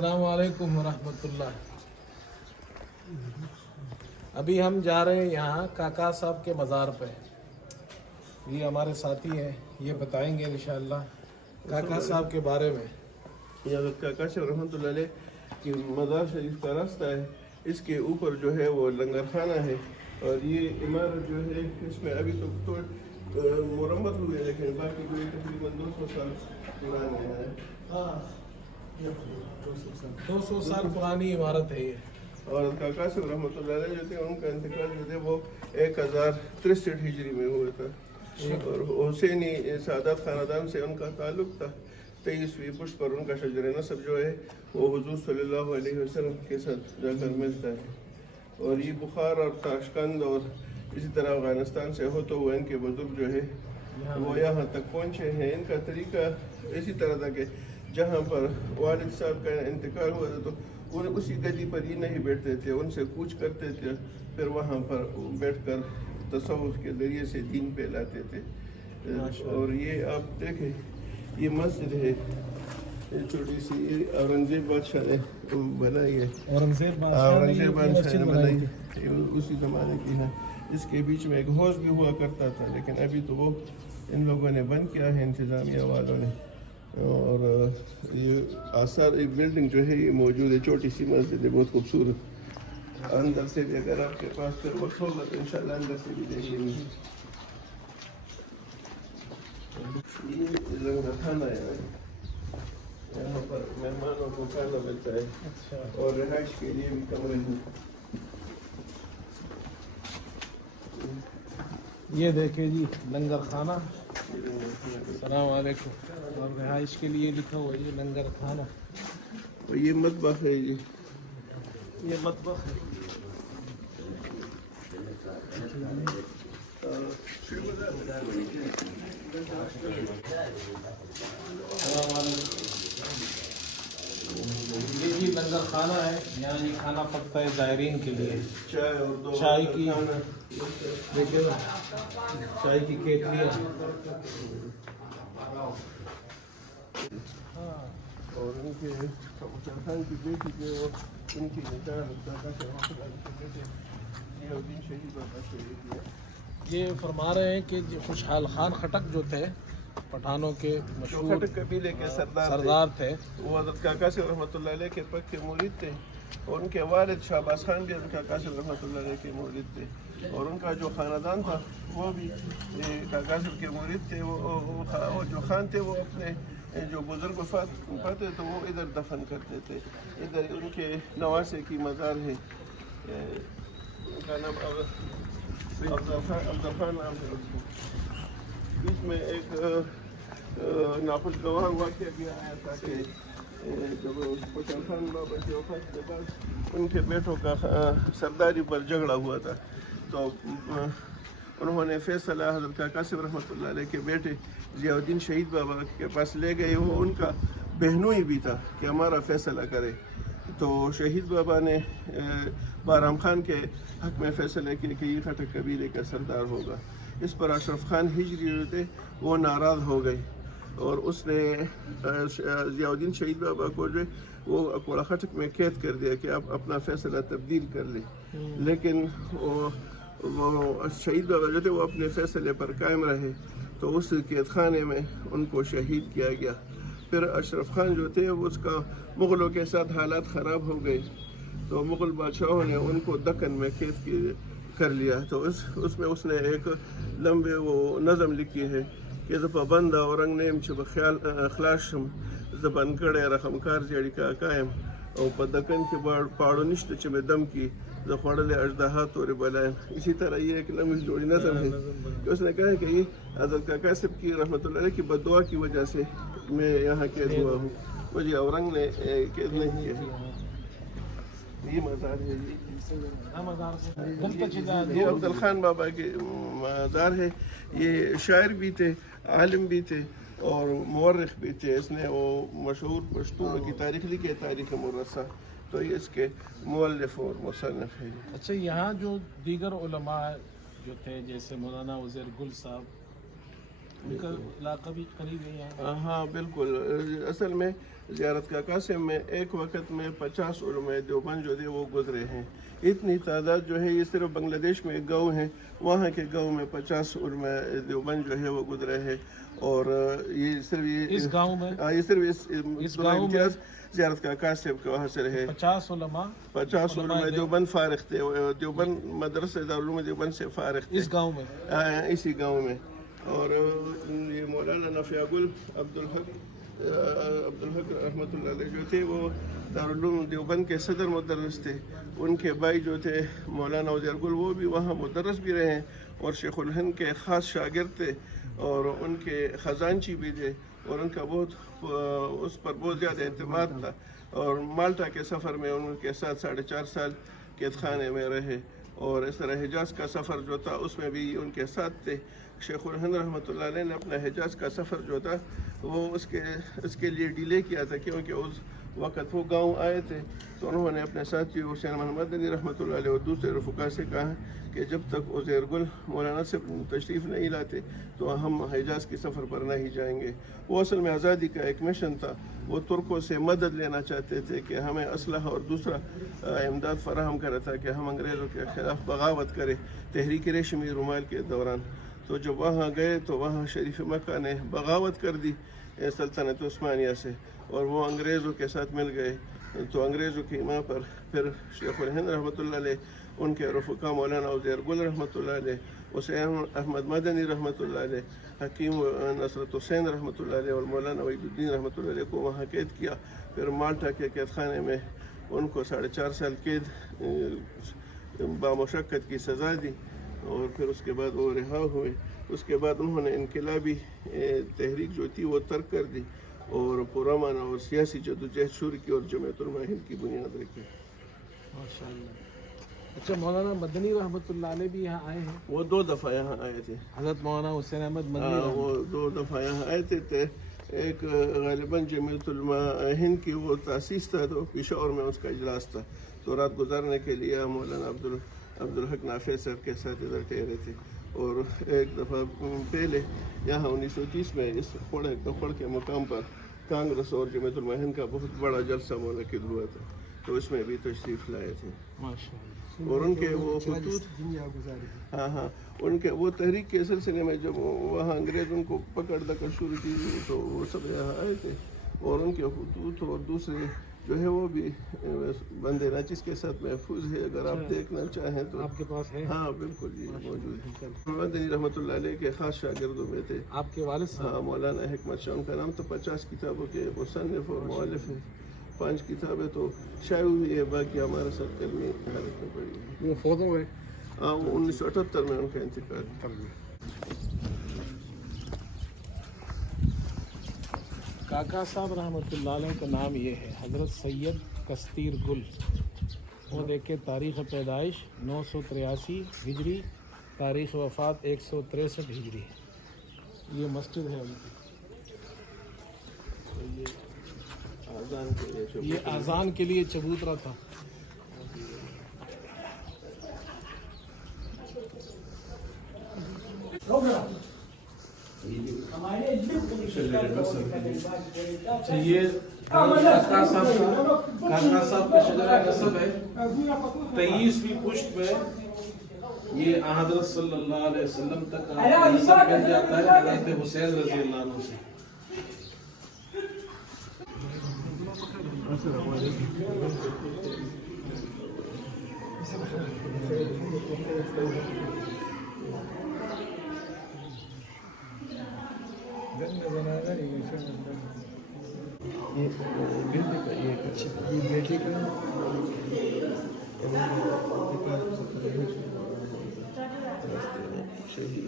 अस्सलाम वालेकुम रहमतुल्लाह। अभी हम जा रहे हैं यहाँ काका साहब के मज़ार पे। ये हमारे साथी हैं, ये बताएंगे इंशाअल्लाह काका साहब के बारे में। ये हज़रत काका साहब रहमतुल्लाह अलैह की मज़ार शरीफ का रास्ता है। इसके ऊपर जो है वो लंगर खाना है और ये इमारत जो है इसमें अभी तो मुरम्मत हुई है, लेकिन बाकी जो तकरीबन 200 साल पुरानी है। हाँ, 200 साल पुरानी इमारत है ये। और काका साहब रहमतुल्लाह अलैह जो थे उनका इंतकाल जो थे वो 1063 हिजरी में हुआ था और हुसैनी सादात खानदान से उनका ताल्लुक़ था। 23वीं पुष्ट पर उनका शजर नसब जो है वो हुजूर सल्लल्लाहु अलैहि वसल्लम के साथ जाकर मिलता है। और ये बुखार और ताशकंद और इसी तरह अफ़गानिस्तान से होते हुए इनके बुजुर्ग जो है वो यहाँ तक पहुँचे हैं। इनका तरीका इसी तरह था कि जहाँ पर वालिद साहब का इंतकाल हुआ था तो वो उसी गदी पर ही नहीं बैठते थे, उनसे कूच करते थे, फिर वहाँ पर बैठकर तसव्वुफ़ के ज़रिए से दीन पे लाते थे। और ये आप देखें ये मस्जिद है, ये छोटी सी औरंगज़ेब बादशाह ने बनाई है। औरंगज़ेब बादशाह ने बनाई है, उसी ज़माने की है। इसके बीच में एक हौज़ भी हुआ करता था, लेकिन अभी तो वो इन लोगों ने बंद किया है, इंतज़ामिया वालों ने। और ये आसार एक बिल्डिंग जो है ये मौजूद है, छोटी सी मस्जिद है, बहुत खूबसूरत। अंदर से भी अगर आपके पास फिर वक्त होगा तो इंशाल्लाह अंदर से भी देखेंगे। ये लंगर खाना है, यहाँ पर मेहमानों को खाना मिलता है और रिहाइश के लिए भी कमरे हैं। ये देखिए जी लंगर खाना। अस्सलाम वालेकुम। और रिहाइश के लिए लिखा हुआ है ये लंगर खाना। और ये मतबख है, ये मतबख है। ये जी लंगर खाना है, यहाँ ये खाना पकता है ज़ायरीन के लिए। चाय और दो चाय की देखिए चाय की केतलियाँ। और उनके खान की बेटी के वो उनकी निकाह शहीद बाबा शहीद किया। ये फरमा रहे हैं कि खुशहाल खान खटक जो थे पठानों के मशहूर खटक कबीले के सरदार थे, वो हज़रत काका साहब रहमतुल्लाह अलैह के पक्के मुरीद थे। और उनके वालिद शाहबाज खान भी हज़रत काका साहब रहमतुल्लाह अलैह के मुरीद थे। और उनका जो ख़ानदान था वो भी काका साहब के मुरीद थे। वो जो खान थे वो अपने जो बुज़ुर्ग वफ़ात पाते तो वो इधर दफन करते थे। इधर उनके नवासे की मज़ार है, उनका नाम अब्दुल नाम है। बीच में एक नाखुशगवार वाक़या भी आया था कि जब खुशहाल खान बाबा की वफ़ात के बाद उनके बेटों का सरदारी पर झगड़ा हुआ था, तो उन्होंने फ़ैसला हज़रत काका साहब रहमतुल्लाह अलैह के बेटे ज़ियाउद्दीन शहीद बाबा के पास ले गए। वो उनका बहनोई भी था कि हमारा फ़ैसला करे। तो शहीद बाबा ने बाराम खान के हक़ में फ़ैसला किया कि ये खटक कबीले का सरदार होगा। इस पर अशरफ खान हिजरी जो थे वो नाराज़ हो गए और उसने ज़ियाउद्दीन शहीद बाबा को जो वो अकोड़ा खटक में कैद कर दिया कि आप अपना फ़ैसला तब्दील कर लें। लेकिन वो शहीद बाबा जो थे वो अपने फ़ैसले पर कायम रहे, तो उस कैद खाने में उनको शहीद किया गया। फिर अशरफ खान जो थे वो उसका मुग़लों के साथ हालात ख़राब हो गए, तो मुग़ल बादशाहों ने उनको दक्कन में कैद कर लिया। तो उसमें उसने एक लंबे वो नज़म लिखी है कि ज़ औरंग नेम च बख्याल अखलाशम ज़बन कड़े रखमकार जड़ी का कायम और पदकन के पाड़ो निश्त च में दम की ज़ख़ड़ले अजदहा तोरे बलायन। इसी तरह ये एक लंबी जोड़ी नज़म है कि उसने कहा कि ये हज़रत काका साहब की रहमतुल्लाह अलैह की बद्दुआ की वजह से मैं यहाँ कैद हुआ हूँ, मुझे औरंग ने कैद नहीं किया। ये मज़ार है, ये अब्दुल खान बाबा के मज़ार है। ये शायर भी थे, आलिम भी थे और मुवर्रिख भी थे। इसने वो मशहूर पश्तून की तारीख़ लिखी है, तारीख़ मुरस्सा, तो ये इसके मुअल्लिफ़ और मुसन्निफ़ है। अच्छा, यहाँ जो दीगर उलमा जो थे जैसे मौलाना उज़ैर गुल साहब, उनका इलाका भी करीब है यहाँ? हाँ बिल्कुल। असल में زیارت کا قاسم میں ایک وقت میں 50 علماء دیوبند جو تھے وہ گزرے ہیں. اتنی تعداد جو ہے یہ صرف بنگلہ دیش میں ایک گاؤں ہے, وہاں کے گاؤں میں 50 علماء دیوبند جو ہے وہ گزرے ہیں. اور یہ صرف اس گاؤں میں یہ صرف اس گاؤں میں زیارت کا قاسم کے وہاں سے رہے. 50 علماء 50 علماء دیوبند فارغ تھے, دیوبند مدرسہ دارالعلوم دیوبند سے فارغ تھے اس گاؤں میں. اسی گاؤں میں. اور یہ مولانا نفیع گل عبدالحق رحمۃ اللہ علیہ جو تھے وہ دارالعلوم دیوبند کے صدر مدرس تھے. ان کے بھائی جو تھے مولانا عزیر گل وہ بھی وہاں مدرس بھی رہے ہیں اور شیخ الہند کے خاص شاگرد تھے اور ان کے خزانچی بھی تھے, اور ان کا اس پر بہت زیادہ اعتماد تھا. اور مالٹا کے سفر میں ان کے ساتھ 4.5 سال قید خانے میں رہے, اور اس طرح حجاز کا سفر جو تھا اس میں بھی ان کے ساتھ تھے. شیخ الہند رحمۃ اللہ علیہ نے اپنا حجاز کا سفر جو تھا وہ اس کے لیے ڈیلے کیا تھا, کیونکہ اس وقت وہ گاؤں آئے تھے تو انہوں نے اپنے ساتھی حسین محمد علی رحمۃ اللہ علیہ اور دوسرے رفقا سے کہا کہ جب تک عزیر گل مولانا سے تشریف نہیں لاتے تو ہم حجاز کے سفر پر نہیں جائیں گے. وہ اصل میں آزادی کا ایک مشن تھا, وہ ترکوں سے مدد لینا چاہتے تھے کہ ہمیں اسلحہ اور دوسرا امداد فراہم کرا تھا کہ ہم انگریزوں کے خلاف بغاوت کریں تحریک ریشمی رومال کے دوران. تو جب وہاں گئے تو وہاں شریف مکہ نے بغاوت کر دی سلطنت عثمانیہ سے, اور وہ انگریزوں کے ساتھ مل گئے. تو انگریزوں کی ماں پر پھر شیخ الہند رحمۃ اللہ علیہ, ان کے رفقا مولانا عزیر گل رحمۃ اللہ علیہ, حسین احمد مدنی رحمۃ اللہ علیہ, حکیم نصرت حسین رحمۃ اللہ علیہ اور مولانا وحید الدین رحمۃ اللہ علیہ کو وہاں قید کیا. پھر مالٹا کے قید خانے میں ان کو 4.5 سال قید بامشقت کی سزا دی, اور پھر اس کے بعد وہ رہا ہوئے. اس کے بعد انہوں نے انقلابی تحریک جو تھی وہ ترک کر دی اور پرامن اور سیاسی جدوجہد شروع کی اور جمعیت علماء ہند کی بنیاد رکھی. ماشاء اللہ. اچھا, مولانا مدنی رحمۃ اللہ علیہ بھی یہاں آئے ہیں؟ وہ 2 دفعہ یہاں آئے تھے. حضرت مولانا حسین احمد مدنی وہ 2 دفعہ یہاں آئے تھے. ایک غالباً جمعیت علماء ہند کی وہ تاسیس تھا تو پشاور میں اس کا اجلاس تھا, تو رات گزارنے کے لیے مولانا عبدالحق نافع صاحب کے ساتھ ادھر ٹھہرے تھے. اور ایک دفعہ پہلے یہاں 1930 میں اس کپڑ کے مقام پر کانگریس اور جمعیت علماء ہند کا بہت بڑا جلسہ منعقد ہوا تھا, تو اس میں بھی تشریف لائے تھے. اور ان کے وہ خطوط ان کے وہ تحریک کے سلسلے میں جب وہاں انگریز ان کو پکڑ شروع کی تو وہ سب یہاں آئے تھے, اور ان کے خطوط اور دوسرے جو ہے وہ بھی بند ناچس کے ساتھ محفوظ ہے. اگر آپ دیکھنا چاہیں تو آپ کے پاس ہے؟ ہاں بالکل جی موجود ہے. محمد علی رحمۃ اللہ علیہ کے خاص شاگردوں میں تھے آپ کے والد صاحب. ہاں, مولانا حکمت شاہ, ان کا نام تو 50 کتابوں کے مصنف اور مؤلف ہے. 5 کتابیں تو شائع ہوئی ہے, باقی ہمارے ساتھ کلمی حالت میں پڑی ہے. وہ فوت ہو گئے؟ ہاں, 1978 میں ان کا انتقال کر گیا. کاکا صاحب رحمۃ اللہ علیہ کا نام یہ ہے حضرت سید کستیر گل. وہ دیکھیں تاریخ پیدائش 983 ہجری, تاریخ وفات 163 ہجری. یہ مسجد ہے ان کی, یہ اذان کے لیے چبوترا تھا. یہ کاکا صاحب کا شجرہ نسب ہے. 23ویں پشت میں یہ حضرت صلی اللہ علیہ وسلم تک نسب مل جاتا ہے حضرت حسین رضی اللہ عنہ سے. یہ بیٹے کا شہید